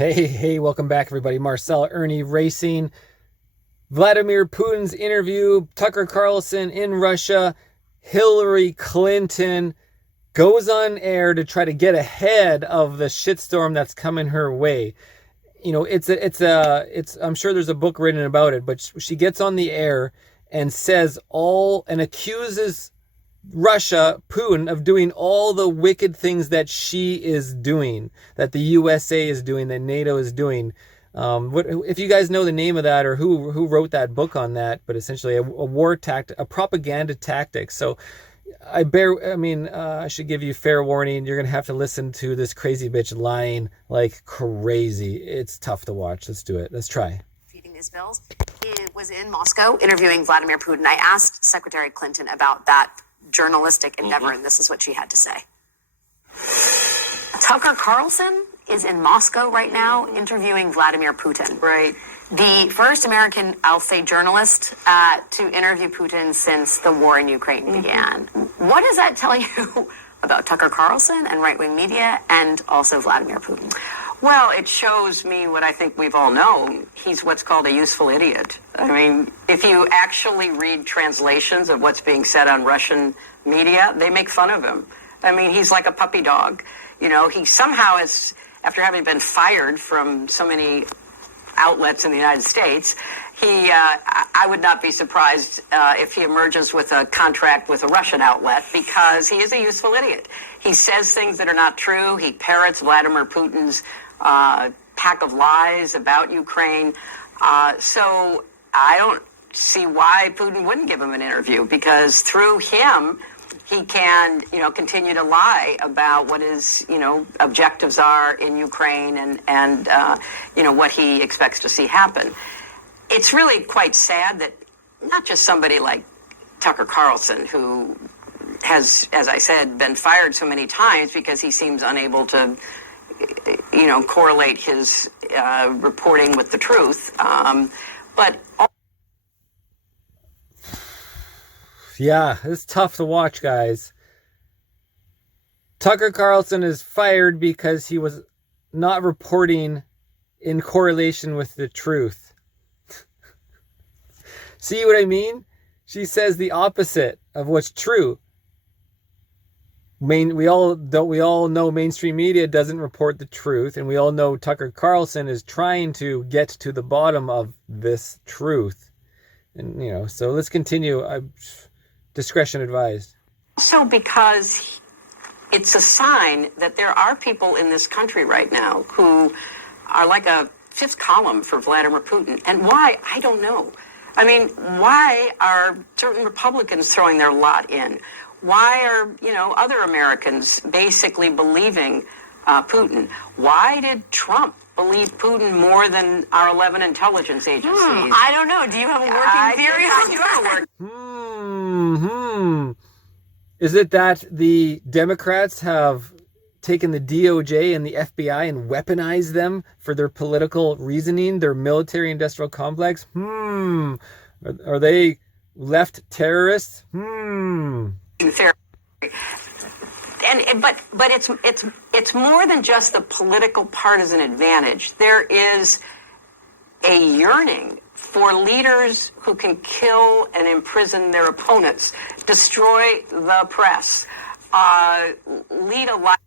Hey, welcome back, everybody. Marcel Ernie Racing. Vladimir Putin's interview, Tucker Carlson in Russia, Hillary Clinton goes on air to try to get ahead of the shitstorm that's coming her way. You know, I'm sure there's a book written about it, but she gets on the air and and accuses Russia, Putin, of doing all the wicked things that she is doing, that the USA is doing, that NATO is doing. If you guys know the name of that or who wrote that book on that, but essentially a war tactic, a propaganda tactic. So I should give you fair warning. You're going to have to listen to this crazy bitch lying like crazy. It's tough to watch. Let's do it. Let's try. Feeding these bills. He was in Moscow interviewing Vladimir Putin. I asked Secretary Clinton about that journalistic endeavor, and this is what she had to say. Tucker Carlson is in Moscow right now interviewing Vladimir Putin. Right. The first American, I'll say, journalist to interview Putin since the war in Ukraine began. What does that tell you about Tucker Carlson and right-wing media and also Vladimir Putin? Well, it shows me what I think we've all known. He's what's called a useful idiot. I mean, if you actually read translations of what's being said on Russian media, they make fun of him. I mean, he's like a puppy dog. You know, he somehow is, after having been fired from so many outlets in the United States, I would not be surprised if he emerges with a contract with a Russian outlet, because he is a useful idiot. He says things that are not true. He parrots Vladimir Putin's pack of lies about Ukraine. So I don't see why Putin wouldn't give him an interview, because through him, he can, continue to lie about what his, objectives are in Ukraine and what he expects to see happen. It's really quite sad that not just somebody like Tucker Carlson, who has, as I said, been fired so many times because he seems unable to, correlate his reporting with the truth, but yeah, it's tough to watch, guys. Tucker Carlson is fired because he was not reporting in correlation with the truth. See what I mean? She says the opposite of what's true. We all know mainstream media doesn't report the truth, and we all know Tucker Carlson is trying to get to the bottom of this truth. And so let's continue. Discretion advised. Also because it's a sign that there are people in this country right now who are like a fifth column for Vladimir Putin. And why? I don't know. I mean, why are certain Republicans throwing their lot in? Why are, other Americans basically believing Putin? Why did Trump believe Putin more than our 11 intelligence agencies? I don't know. Do you have a working theory on that? Is it that the Democrats have taken the DOJ and the FBI and weaponized them for their political reasoning, their military-industrial complex? Are they left terrorists? But it's more than just the political partisan advantage. There is a yearning for leaders who can kill and imprison their opponents, destroy the press, lead a life.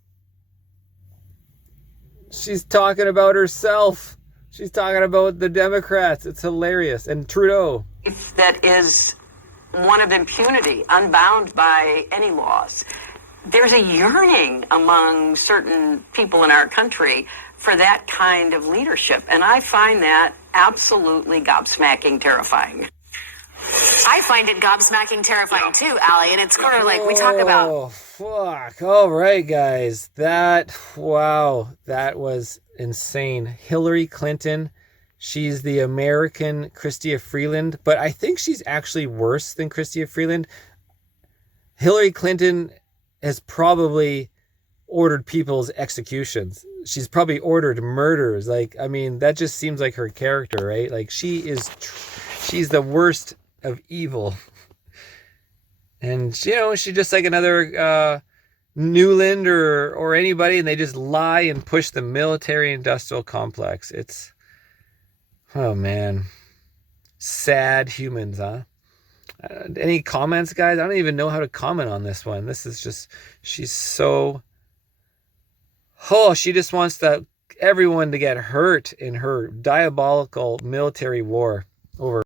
She's talking about herself. She's talking about the Democrats. It's hilarious. And Trudeau. That is one of impunity, unbound by any laws. There's a yearning among certain people in our country for that kind of leadership. And I find that absolutely gobsmacking terrifying. I find it gobsmacking terrifying too, Allie. And it's sort of like we talk about. Oh, fuck. All right, guys. That was insane. Hillary Clinton. She's the American Chrystia Freeland, but I think she's actually worse than Chrystia Freeland. Hillary Clinton has probably ordered people's executions. She's probably ordered murders. That just seems like her character, right? Like she's the worst of evil. And, she's just like another Newland or anybody, and they just lie and push the military-industrial complex. It's, oh man, sad humans, huh? Any comments, guys? I don't even know how to comment on this one. This is just, she's so, oh, she just wants everyone to get hurt in her diabolical military war over